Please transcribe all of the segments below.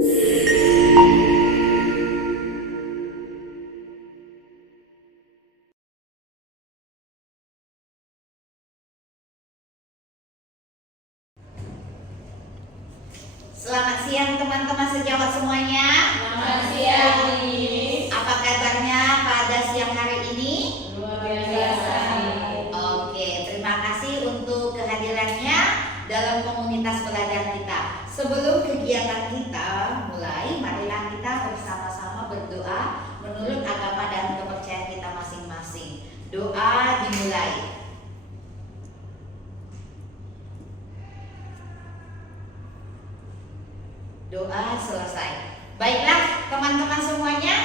Selamat siang teman-teman sejawat semuanya. Selamat siang, Miss. Apa kabarnya pada siang hari ini? Luar biasa. Oke, terima kasih untuk kehadirannya dalam komunitas belajar kita. Sebelum kegiatan kita mulai, marilah kita bersama-sama berdoa menurut agama dan kepercayaan kita masing-masing. Doa dimulai. Doa selesai. Baiklah teman-teman semuanya,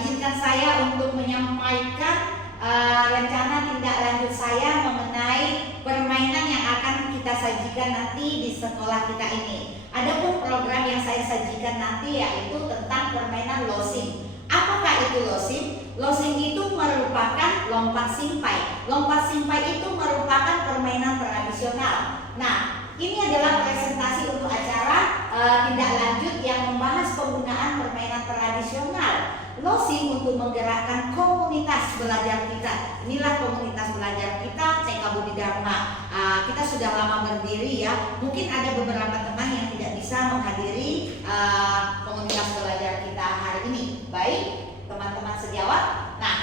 izinkan saya untuk menyampaikan rencana tindak lanjut saya mengenai permainan yang akan kita sajikan nanti di sekolah kita ini. Adapun program yang saya sajikan nanti yaitu tentang permainan losing. Apakah itu losing? Losing itu merupakan lompat simpai. Lompat simpai itu merupakan permainan tradisional. Nah, ini adalah presentasi untuk acara tindak lanjut yang membahas penggunaan permainan tradisional losing untuk menggerakkan komunitas belajar kita. Inilah komunitas belajar kita TK Budi Dharma. Kita sudah lama berdiri ya. Mungkin ada beberapa teman yang tidak bisa menghadiri komunitas belajar kita hari ini. Baik, teman-teman sejawat. Nah,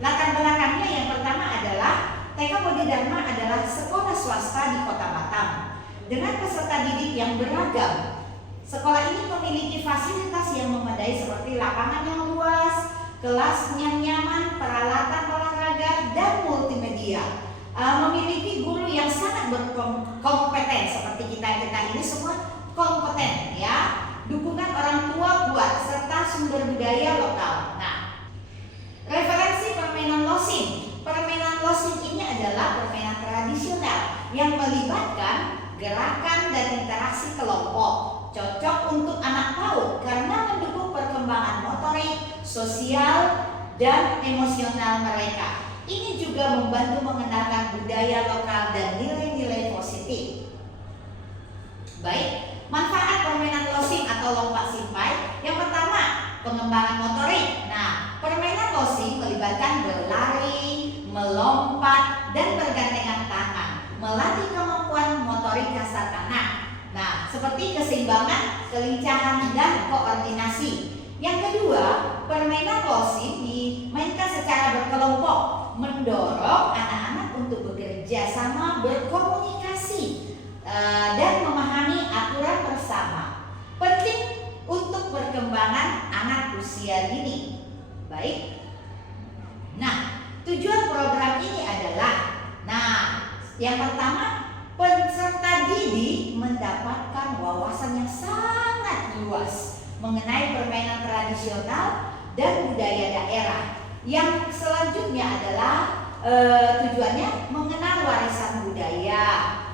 latar belakangnya yang pertama adalah TK Budi Dharma adalah sekolah swasta di Kota Batam dengan peserta didik yang beragam. Sekolah ini memiliki fasilitas yang memadai seperti lapangan yang luas, kelas yang nyaman, peralatan olahraga, dan multimedia. Memiliki guru yang sangat berkompeten seperti kita ini semua kompeten ya. Dukungan orang tua kuat serta sumber budaya lokal. Nah, referensi permainan losing. Permainan losing ini adalah permainan tradisional yang melibatkan gerakan dan interaksi kelompok. Cocok untuk anak PAUD karena mendukung perkembangan motorik, sosial, dan emosional mereka. Ini juga membantu mengenalkan budaya lokal dan nilai-nilai positif. Baik, manfaat permainan losing atau lompat simpai. Yang pertama, pengembangan motorik. Nah, permainan losing melibatkan berlari, melompat, dan bergandengan tangan, melatih kemampuan motorik kasar anak. Nah, seperti keseimbangan, kelincahan, dan koordinasi. Yang kedua, permainan losing dimainkan secara berkelompok, mendorong anak-anak untuk bekerja sama, berkomunikasi, dan memahami aturan bersama. Penting untuk perkembangan anak usia dini. Baik. Nah, tujuan program ini adalah, yang pertama, peserta didik mendapatkan wawasan yang sangat luas mengenai permainan tradisional dan budaya daerah. Yang selanjutnya adalah tujuannya mengenal warisan budaya,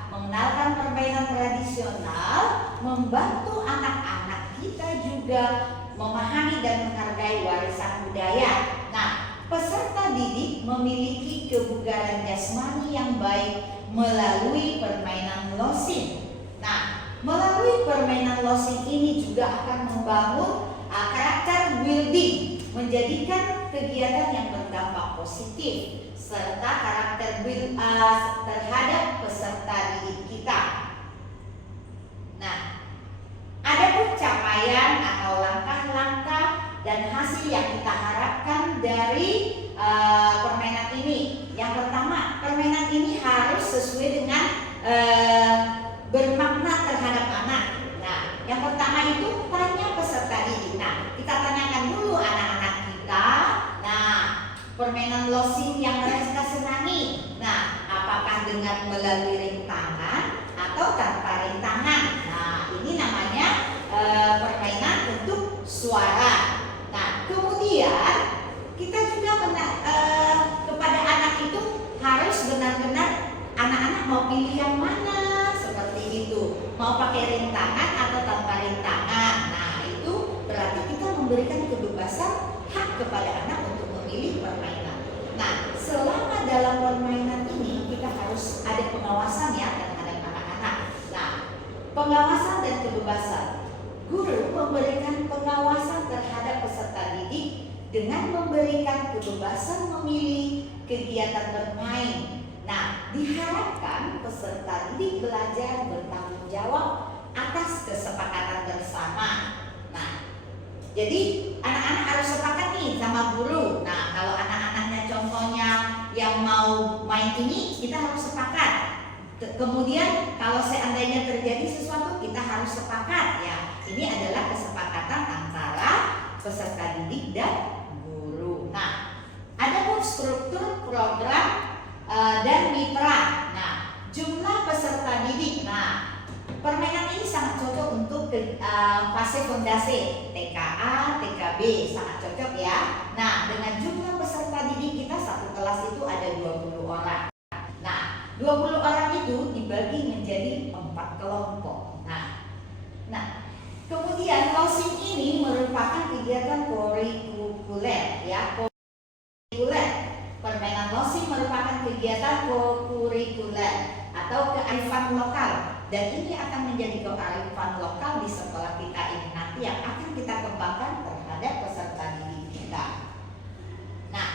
mengenalkan permainan tradisional, membantu anak-anak kita juga memahami dan menghargai warisan budaya. Nah, peserta didik memiliki kebugaran jasmani yang baik melalui permainan losing. Nah, melalui permainan losing ini juga akan membangun karakter building, menjadikan kegiatan yang berdampak positif serta karakter terhadap peserta didik kita. Nah, adapun capaian atau langkah-langkah dan hasil yang kita harapkan dari permainan ini. Yang pertama, permainan ini harus sesuai dengan bermakna terhadap anak. Nah, yang pertama itu tanya peserta didik. Nah, kita tanyakan dulu anak-anak kita. Nah, permainan losing yang mereka senangi. Nah, apakah dengan melalui rintangan atau tanpa rintangan? Nah, ini namanya permainan bentuk suara. Nah, kemudian kita juga kepada anak itu harus benar-benar anak-anak mau pilih yang mana, seperti itu, mau pakai rintangan atau tanpa rintangan. Nah, itu berarti kita memberikan kebebasan hak kepada anak untuk memilih permainan. Nah, selama dalam permainan ini kita harus ada pengawasan ya terhadap anak-anak. Nah, pengawasan dan kebebasan. Guru memberi dengan memberikan kebebasan memilih kegiatan bermain. Nah, diharapkan peserta didik belajar bertanggung jawab atas kesepakatan bersama. Nah, jadi anak-anak harus sepakat nih sama guru. Nah, kalau anak-anaknya contohnya yang mau main ini, kita harus sepakat. Kemudian kalau seandainya terjadi sesuatu, kita harus sepakat ya. Ini adalah kesepakatan antara peserta didik dan guru. Nah, ada pun struktur program dan mitra. Nah, jumlah peserta didik. Nah, permainan ini sangat cocok untuk fase fondasi TKA, TKB, sangat cocok ya. Nah, dengan jumlah peserta didik kita satu kelas itu ada 20 orang. Nah, 20 orang itu dibagi menjadi 4 kelompok. Nah, kemudian closing ini merupakan kegiatan kurikuler ya. Kurikuler. Permainan losing merupakan kegiatan kurikuler atau kearifan lokal, dan ini akan menjadi kearifan lokal di sekolah kita ini nanti yang akan kita kembangkan terhadap peserta didik kita. Nah,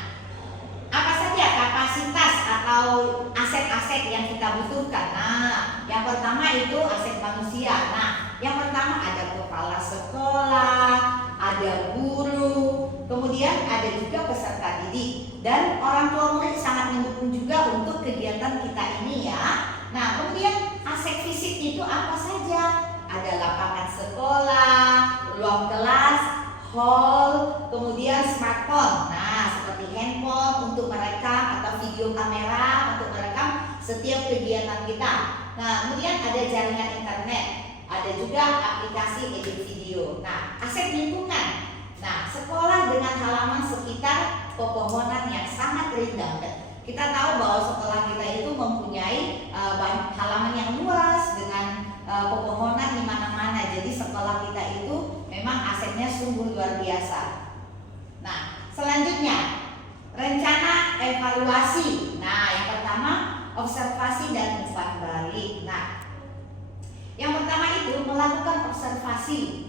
apa saja kapasitas atau aset-aset yang kita butuhkan? Nah, yang pertama itu aset manusia. Nah, yang pertama ada kepala sekolah, ada guru, kemudian ada juga peserta didik, dan orang tua murid sangat mendukung juga untuk kegiatan kita ini ya. Nah, kemudian aset fisik itu apa saja? Ada lapangan sekolah, ruang kelas, hall, kemudian smartphone. Nah, seperti handphone untuk merekam atau video kamera untuk merekam setiap kegiatan kita. Nah, kemudian ada jaringan internet, ada juga aplikasi edit video. Nah, aset lingkungan. Nah, sekolah dengan halaman sekitar pepohonan yang sangat rindang. Kita tahu bahwa sekolah kita itu mempunyai halaman yang luas dengan pepohonan di mana-mana. Jadi sekolah kita itu memang asetnya sungguh luar biasa. Nah, selanjutnya rencana evaluasi. Nah, yang pertama observasi dan umpan balik. Nah, yang pertama itu melakukan observasi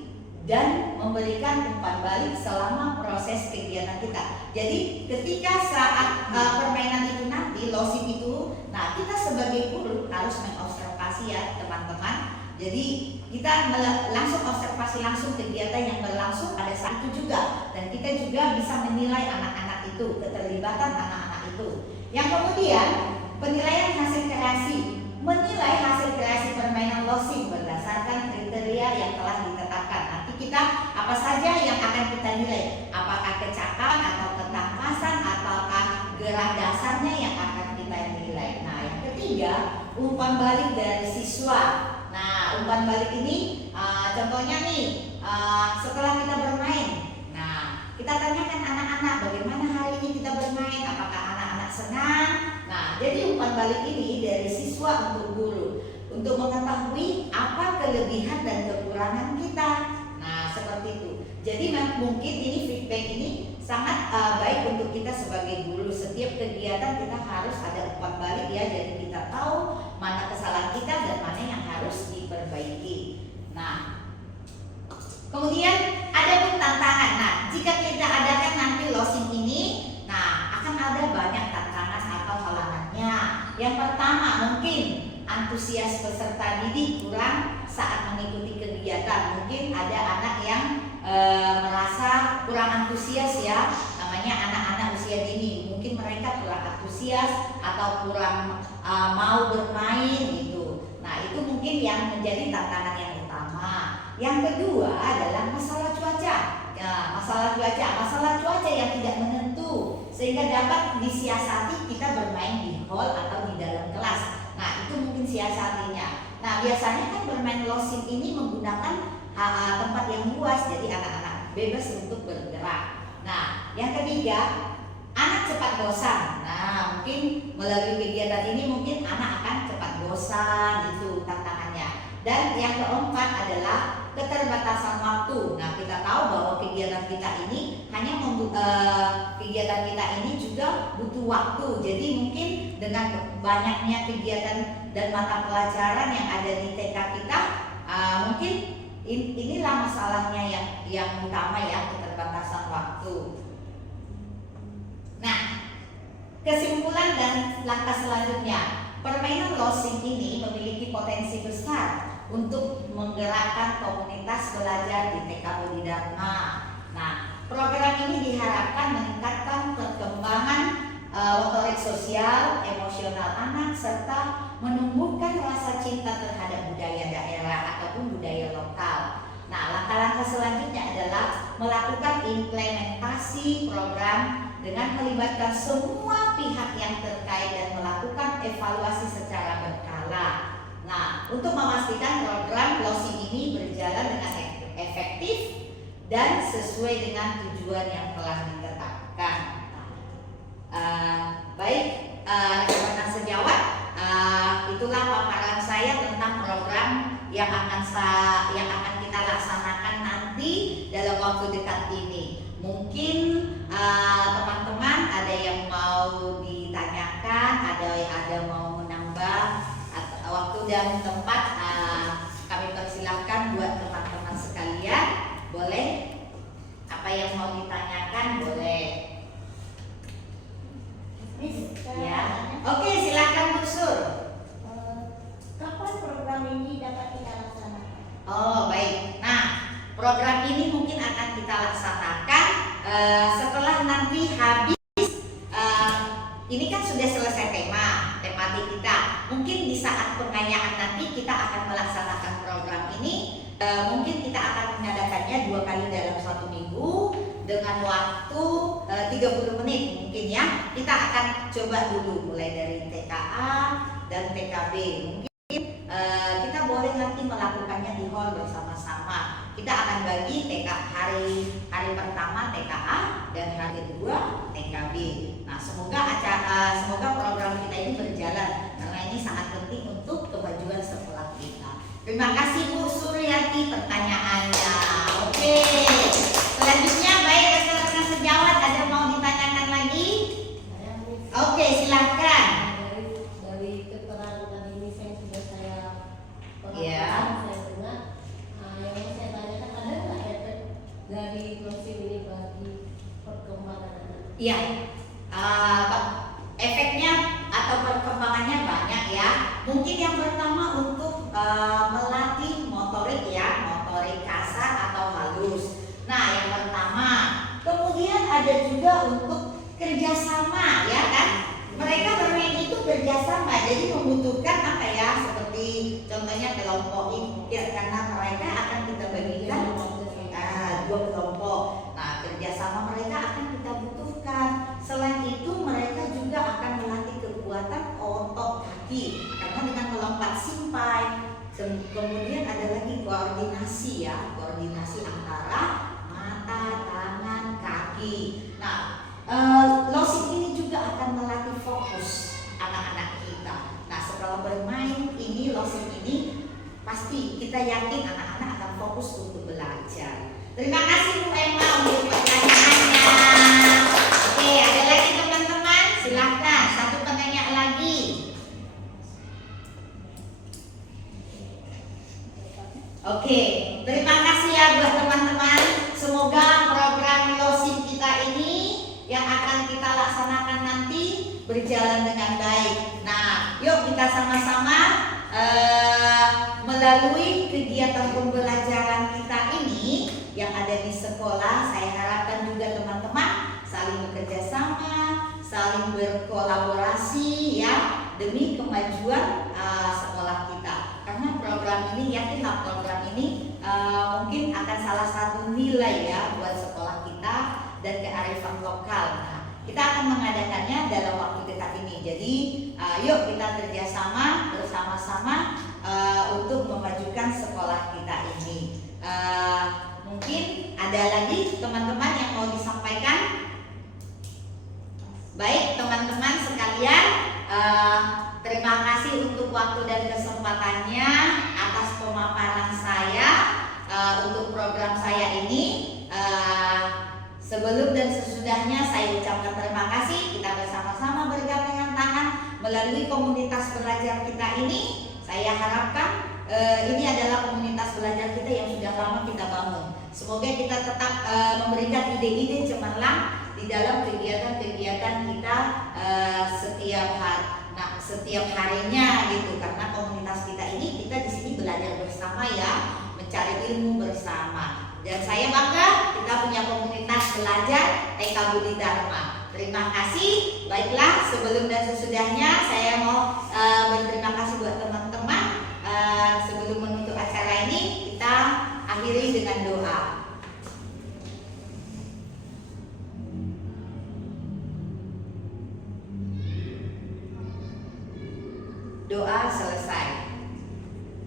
dan memberikan umpan balik selama proses kegiatan kita. Jadi ketika saat permainan itu nanti, losing itu, nah kita sebagai guru harus mengobservasi ya teman-teman. Jadi kita langsung observasi langsung kegiatan yang berlangsung pada saat itu juga, dan kita juga bisa menilai anak-anak itu, keterlibatan anak-anak itu. Yang kemudian penilaian hasil kreasi, menilai hasil kreasi permainan losing berdasarkan kriteria yang telah ditetapkan. Nanti kita apa saja yang akan kita nilai, apakah kecakapan atau ketangkasan ataukah gerak dasarnya yang akan kita nilai. Nah, yang ketiga umpan balik dari siswa. Nah, umpan balik ini contohnya nih setelah kita bermain. Nah, kita tanyakan anak-anak bagaimana hari ini kita bermain, apakah anak-anak senang. Nah, jadi umpan balik ini dari siswa untuk guru untuk mengetahui apa kelebihan dan kekurangan kita. Nah, seperti itu. Jadi mungkin ini feedback ini sangat baik untuk kita sebagai guru. Setiap kegiatan kita harus ada umpan balik ya. Jadi kita tahu mana kesalahan kita dan mana yang harus diperbaiki. Nah, kemudian ada pun tantangan. Nah, jika kita adakan nanti losing ini, nah akan ada banyak tantangan atau halangannya. Yang pertama mungkin antusias peserta didik kurang saat mengikuti kegiatan. Mungkin ada anak yang merasa kurang antusias ya, namanya anak-anak usia dini. Mungkin mereka kurang antusias atau kurang mau bermain gitu. Nah, itu mungkin yang menjadi tantangan yang utama. Yang kedua adalah masalah cuaca. Ya, masalah cuaca yang tidak menentu sehingga dapat disiasati kita bermain di hall atau di dalam kelas. Nah, itu mungkin siasatinya. Nah, biasanya kan bermain losing ini menggunakan tempat yang luas, jadi anak-anak bebas untuk bergerak. Nah, yang ketiga, anak cepat bosan. Nah, mungkin melalui kegiatan ini mungkin anak akan cepat bosan, itu tantangannya. Dan yang keempat adalah keterbatasan waktu. Nah, kita tahu bahwa kegiatan kita ini kegiatan kita ini juga butuh waktu. Jadi mungkin dengan banyaknya kegiatan dan mata pelajaran yang ada di TK kita, mungkin inilah masalahnya yang utama ya, keterbatasan waktu. Kesimpulan dan langkah selanjutnya, permainan losing ini memiliki potensi besar untuk menggerakkan komunitas belajar di TK Budi Dharma. Nah, program ini diharapkan meningkatkan perkembangan motorik sosial, emosional anak, serta menumbuhkan rasa cinta terhadap budaya daerah ataupun budaya lokal. Nah, langkah-langkah selanjutnya adalah melakukan implementasi program dengan melibatkan semua pihak yang terkait dan melakukan evaluasi secara berkala. Nah, untuk memastikan program losing ini berjalan dengan efektif dan sesuai dengan tujuan yang telah ditetapkan. Baik, rekan-rekan sejawat, itulah paparan saya tentang program yang akan kita laksanakan nanti dalam waktu dekat ini. Mungkin teman-teman ada yang mau ditanyakan, ada mau menambah waktu dan tempat, kami persilahkan buat teman-teman sekalian. Boleh, apa yang mau ditanyakan boleh. Ya, oke, silakan Bu Sur. Kapan program ini dapat kita laksanakan? Oh baik, nah program ini mungkin akan kita laksanakan setelah nanti habis. Ini kan sudah selesai tematik kita. Mungkin di saat pengayaan nanti kita akan melaksanakan program ini. Mungkin kita akan mengadakannya 2 kali dalam 1 minggu dengan waktu 30 menit mungkin ya. Kita akan coba dulu mulai dari TKA dan TKB. Mungkin kita boleh nanti melakukannya di hall bersama-sama. Kita akan bagi hari pertama TKA dan hari kedua TKB. Nah, semoga program kita ini berjalan karena ini sangat penting untuk kemajuan sekolah kita. Terima kasih Bu Suryati pertanyaannya. Oke. Selanjutnya baik rekan-rekan sejawat, ada mau ditanyakan lagi? Oke, silakan. Dari keterangan tadi ini sudah saya perhatikan, Ya. saya dengar. Yang mau saya tanyakan, ada nggak efek dari closing ini bagi perkembangan anak? Iya. Efeknya atau perkembangannya banyak ya. Mungkin yang pertama untuk melatih motorik ya, motorik kasar atau halus. Nah, yang pertama. Kemudian ada juga untuk kerjasama ya kan. Mereka bermain itu kerjasama, jadi membutuhkan apa ya? Seperti contohnya kelompok ini ya, karena mereka akan kita bagikan 2 kelompok. Nah, kerjasama mereka akan kita butuhkan. Selain itu mereka juga akan melatih kekuatan otot kaki karena dengan melompat simpai. Kemudian ada lagi koordinasi ya, koordinasi antara mata, tangan, kaki. Nah, losing ini juga akan melatih fokus anak-anak kita. Nah, setelah bermain ini losing ini pasti kita yakin anak-anak akan fokus untuk belajar. Terima kasih Bu Emma untuk pertanyaannya. Oke, ada lagi teman-teman? Silahkan, satu penanya lagi. Oke, terima kasih ya buat teman-teman. Semoga program losing kita ini yang akan kita laksanakan nanti berjalan dengan baik. Nah, yuk kita sama-sama melalui kegiatan pembelajaran kita ini yang ada di sekolah. Saya harapkan juga teman-teman saling bekerja sama, saling berkolaborasi ya demi kemajuan sekolah kita. Karena program ini, yakinlah program ini mungkin akan salah satu nilai ya buat sekolah kita dan kearifan lokal. Nah, kita akan mengadakannya dalam waktu dekat ini. Jadi yuk kita kerjasama bersama-sama untuk memajukan sekolah kita ini. Mungkin ada lagi teman-teman yang mau disampaikan? Baik teman-teman sekalian, terima kasih untuk waktu dan kesempatannya atas pemaparan saya untuk program saya ini. Sebelum dan sesudahnya saya ucapkan terima kasih. Kita bersama-sama bergandengan tangan melalui komunitas belajar kita ini. Saya harapkan ini adalah komunitas belajar kita yang sudah lama kita bangun. Semoga kita tetap memberikan ide-ide cemerlang di dalam kegiatan-kegiatan kita setiap harinya gitu, karena komunitas kita ini kita di sini belajar bersama ya, mencari ilmu bersama. Dan saya bangga kita punya komunitas belajar TK Budi Dharma. Terima kasih. Baiklah, sebelum dan sesudahnya saya mau berterima kasih buat teman-teman. Sebelum menutup acara ini kita akhiri dengan doa. Doa selesai.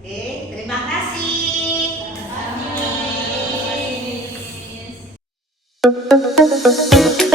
Oke, terima kasih. Amin.